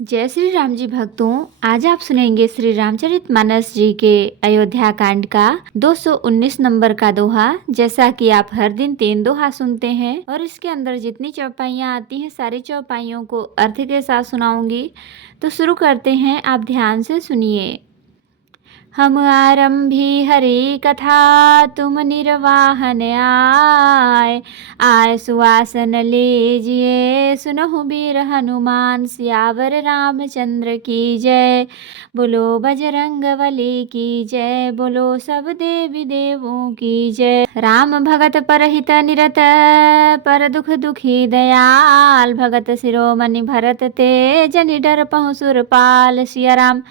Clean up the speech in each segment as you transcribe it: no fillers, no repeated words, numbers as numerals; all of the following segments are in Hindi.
जय श्री राम जी भक्तों। आज आप सुनेंगे श्री रामचरितमानस जी के अयोध्या कांड का 219 नंबर का दोहा। जैसा कि आप हर दिन 3 दोहा सुनते हैं और इसके अंदर जितनी चौपाइयाँ आती हैं सारी चौपाइयों को अर्थ के साथ सुनाऊंगी। तो शुरू करते हैं, आप ध्यान से सुनिए। हम आरंभी हरि कथा तुम निर्वाहन आय सुवासन लीजिए सुनहु वीर हनुमान सियावर रामचंद्र की जय। बोलो बजरंग बली की जय, बोलो सब देवी देवों की जय। राम भगत परहित निरत पर दुख दुखी दयाल भगत शिरोमणि भरत ते जनि डर पहुँ सुरपाल। सिया राम।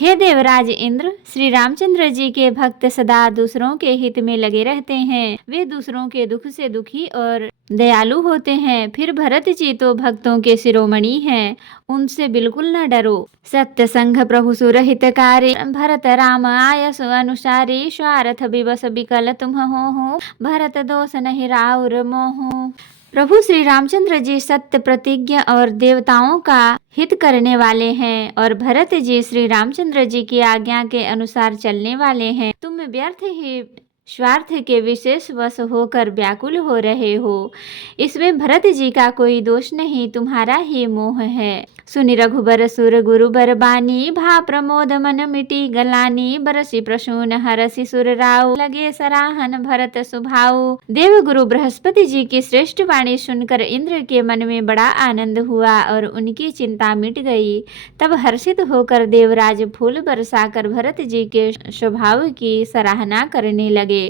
हे देवराज इंद्र, श्री रामचंद्र जी के भक्त सदा दूसरों के हित में लगे रहते हैं। वे दूसरों के दुख से दुखी और दयालु होते हैं। फिर भरत जी तो भक्तों के शिरोमणि हैं, उनसे बिल्कुल न डरो। सत्य संघ प्रभु सुरहितकारी भरत राम आयसु अनुसारी स्वार्थ विवश विकल तुम हो भरत दोष नहीं राउर मोह। प्रभु श्री रामचंद्र जी सत्य प्रतिज्ञा और देवताओं का हित करने वाले हैं और भरत जी श्री रामचंद्र जी की आज्ञा के अनुसार चलने वाले हैं। तुम व्यर्थ ही स्वार्थ के विशेष वश होकर व्याकुल हो रहे हो। इसमें भरत जी का कोई दोष नहीं, तुम्हारा ही मोह है। सुनि रघुबर सुर गुरु बर बानी भा प्रमोद मन मिटी गलानी बरसी प्रसून हरसी सुर राव लगे सराहन भरत सुभाऊ। देव गुरु बृहस्पति जी की श्रेष्ठ वाणी सुनकर इंद्र के मन में बड़ा आनंद हुआ और उनकी चिंता मिट गई। तब हर्षित होकर देवराज फूल बरसाकर भरत जी के स्वभाव की सराहना करने लगे।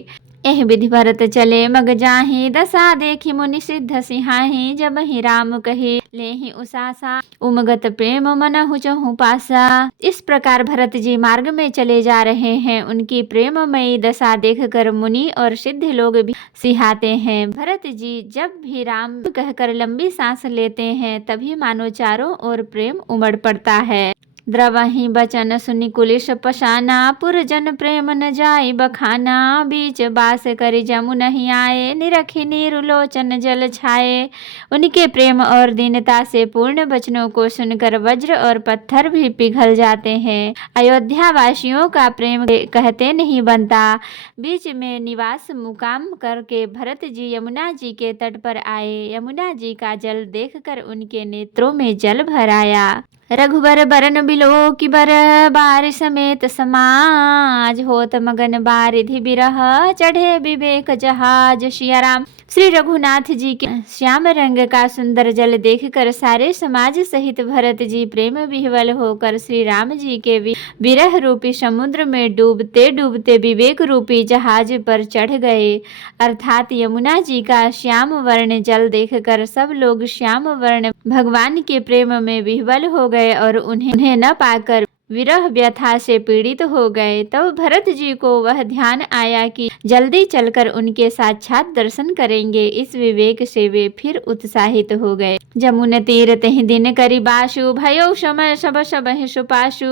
एह विधि भरत चले मग जाहि दशा देखि मुनि सिद्ध सिंहाहि जब ही राम कहे लेहि उसासा उमगत प्रेम मनहु चहु पासा। इस प्रकार भरत जी मार्ग में चले जा रहे हैं। उनकी प्रेममयी दशा देखकर मुनि और सिद्ध लोग भी सिहाते हैं। भरत जी जब भी राम कहकर लंबी सांस लेते हैं तभी मानो चारों ओर प्रेम उमड़ पड़ता है। द्रवहि बचन सुनि कुलिश पशाना पुरजन प्रेम न जाई बखाना बीच बास करि जमु नहीं आए निरखि नीरुलोचन जल छाए। उनके प्रेम और दीनता से पूर्ण वचनों को सुनकर वज्र और पत्थर भी पिघल जाते हैं। अयोध्या वासियों का प्रेम कहते नहीं बनता। बीच में निवास मुकाम करके भरत जी यमुना जी के तट पर आए। यमुना जी का जल देखकर उनके नेत्रों में जल भर आया। रघुबर बरन बिलो की बर बारि समेत समाज होत मगन बारिधि बिरह चढ़े विवेक जहाज। सिया राम। श्री रघुनाथ जी के श्याम रंग का सुंदर जल देखकर सारे समाज सहित भरत जी प्रेम विह्वल होकर श्री राम जी के विरह रूपी समुद्र में डूबते डूबते विवेक रूपी जहाज पर चढ़ गए। अर्थात यमुना जी का श्याम वर्ण जल देखकर सब लोग श्याम वर्ण भगवान के प्रेम में विह्वल हो गए और उन्हें न पाकर विरह व्यथा से पीड़ित हो गए। तब भरत जी को वह ध्यान आया कि जल्दी चलकर उनके साक्षात दर्शन करेंगे। इस विवेक से वे फिर उत्साहित हो गए। जमुन तीर तहि दिन करि बासु भयो समय सब सबहि सुपासु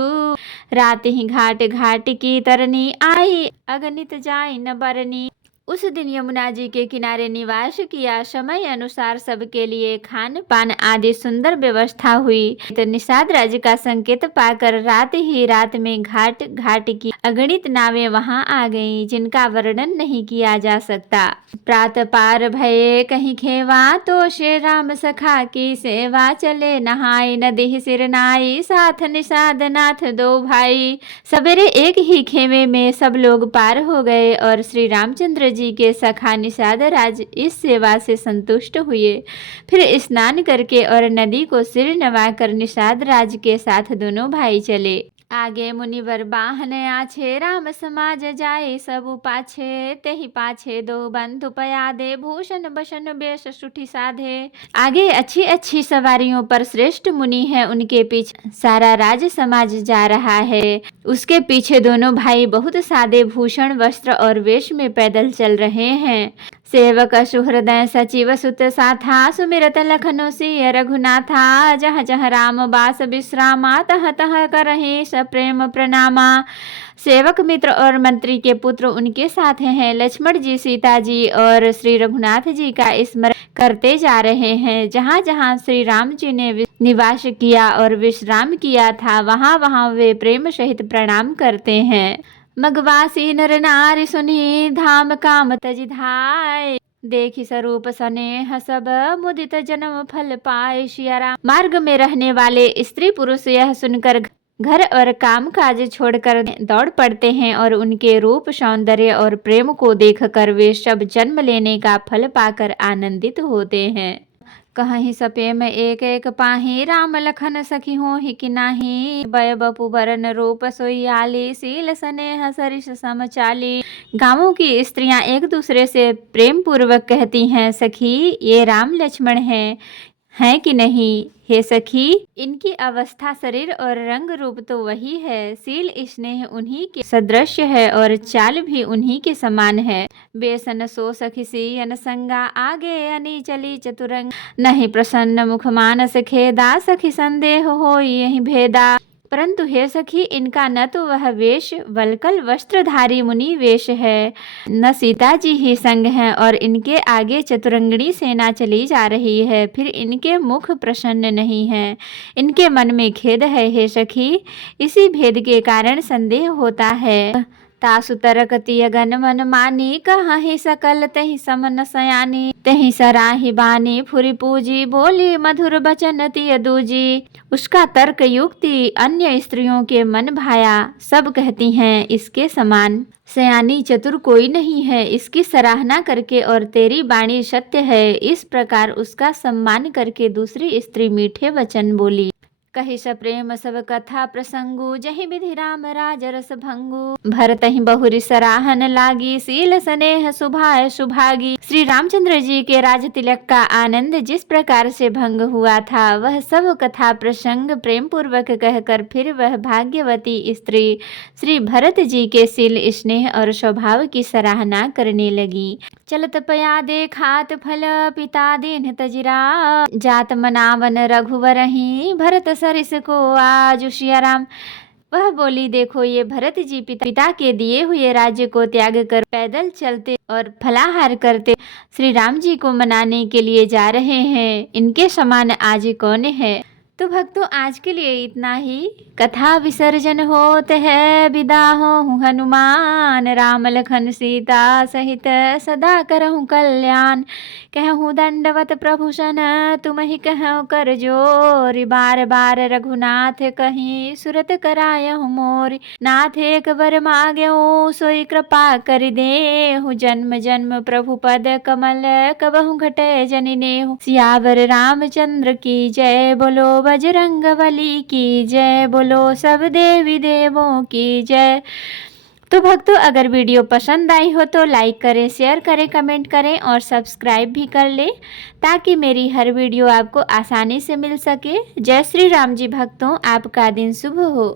रात ही घाट घाट की तरनी आई अगणित जाय न बरनी। उस दिन यमुना जी के किनारे निवास किया। समय अनुसार सबके लिए खान पान आदि सुंदर व्यवस्था हुई। तो निषाद राज्य का संकेत पाकर रात ही रात में घाट घाट की अगणित नावें वहां आ गईं, जिनका वर्णन नहीं किया जा सकता। प्रात पार भये कहीं खेवा तो श्री राम सखा की सेवा चले नहाय नदी सिर नाई साथ निषाद नाथ दो भाई। सवेरे एक ही खेमे में सब लोग पार हो गए और श्री रामचंद्र जी के सखा निषाद राज इस सेवा से संतुष्ट हुए। फिर स्नान करके और नदी को सिर नवाकर निषाद राज के साथ दोनों भाई चले। आगे मुनिवर बाहन आछे राम समाज जाए सब पाछे तेहि पाछे दो बंधु पयादे भूषण बसन बेश सुठी साधे। आगे अच्छी अच्छी सवारियों पर श्रेष्ठ मुनि है, उनके पीछे सारा राज समाज जा रहा है। उसके पीछे दोनों भाई बहुत सादे भूषण वस्त्र और वेश में पैदल चल रहे हैं। सेवक सुहृदय सचिव सुत साथा, सुमिरत लखनऊ सिय रघुनाथा, जहाँ जहाँ राम बास विश्रामा, तह तह करहि सप्रेम प्रणामा। सेवक मित्र और मंत्री के पुत्र उनके साथ हैं। लक्ष्मण जी, सीता जी और श्री रघुनाथ जी का स्मरण करते जा रहे हैं। जहाँ जहाँ श्री राम जी ने निवास किया और विश्राम किया था, वहाँ वहाँ वे प्रेम सहित प्रणाम करते हैं। मगवासी नर नारी सुनी, धाम काम तज धाय, देखी स्वरूप स्नेह सब, मुदित जन्म फल पाए सिया। मार्ग में रहने वाले स्त्री पुरुष यह सुनकर घर और काम काज छोड़कर दौड़ पड़ते हैं और उनके रूप, सौंदर्य और प्रेम को देखकर वे सब जन्म लेने का फल पाकर आनंदित होते हैं। कहीं सपे में एक एक पाही, राम लखन सखी हो ही कि नाही, बय बपु बरन रूप सोयाली, सील स्नेह सरिस समचाली। गांवों की स्त्रियां एक दूसरे से प्रेम पूर्वक कहती हैं, सखी ये राम लक्ष्मण हैं कि नहीं? हे सखी, इनकी अवस्था, शरीर और रंग रूप तो वही है। सील स्नेह उन्हीं के सदृश है और चाल भी उन्हीं के समान है। बेसन सो सखी सियन संगा, आगे अनी चली चतुरंग, नहीं प्रसन्न मुख मानस खेदा, सखी संदेह हो यही भेदा। परंतु हे सखी, इनका न तो वह वेश वल्कल वस्त्रधारी मुनि वेश है, न सीता जी ही संग हैं और इनके आगे चतुरंगणी सेना चली जा रही है। फिर इनके मुख प्रसन्न नहीं है, इनके मन में खेद है हे सखी। इसी भेद के कारण संदेह होता है। तासु तरकती अगन मन मानी, कहीं सकल तही समन सयानी, तही सराही बानी फुरी पूजी, बोली मधुर बचन तिय दूजी। उसका तर्क युक्ति अन्य स्त्रियों के मन भाया, सब कहती हैं इसके समान सयानी चतुर कोई नहीं है, इसकी सराहना करके और तेरी बाणी सत्य है। इस प्रकार उसका सम्मान करके दूसरी स्त्री मीठे वचन बोली। कही सप्रेम सब कथा प्रसंगु, जहि विधि राम राज रस भंगु, भरत ही बहुरी सराहन लागी, सील स्नेह सुभाय सुभागी। श्री रामचंद्र जी के राज तिलक का आनंद जिस प्रकार से भंग हुआ था, वह सब कथा प्रसंग प्रेम पूर्वक कहकर फिर वह भाग्यवती स्त्री श्री भरत जी के सील स्नेह और स्वभाव की सराहना करने लगी। चलत पया देखात फल, पिता दीन तजिरा, जात मनावन रघुवरहि, भरत सरिस को आज सिया राम। वह बोली, देखो ये भरत जी पिता के दिए हुए राज्य को त्याग कर पैदल चलते और फलाहार करते श्री राम जी को मनाने के लिए जा रहे हैं। इनके समान आज कौन है? तो भक्तों, आज के लिए इतना ही। कथा विसर्जन होत है, विदा हो हनुमान, राम लखन सीता सहित सदा करहु कल्याण। कहूँ दंडवत प्रभु सन, तुम ही कहूँ कर जोरी, बार बार रघुनाथ कहीं सुरत करायहु मोरी। नाथ एक बर मांगेहु, सोई कृपा कर देहु, जन्म जन्म प्रभु पद कमल, कबहु घटे जनि नेहु। सियावर रामचंद्र की जय, बोलो बजरंग बली की जय, बोलो सब देवी देवों की जय। तो भक्तों, अगर वीडियो पसंद आई हो तो लाइक करें, शेयर करें, कमेंट करें और सब्सक्राइब भी कर लें, ताकि मेरी हर वीडियो आपको आसानी से मिल सके। जय श्री राम जी भक्तों, आपका दिन शुभ हो।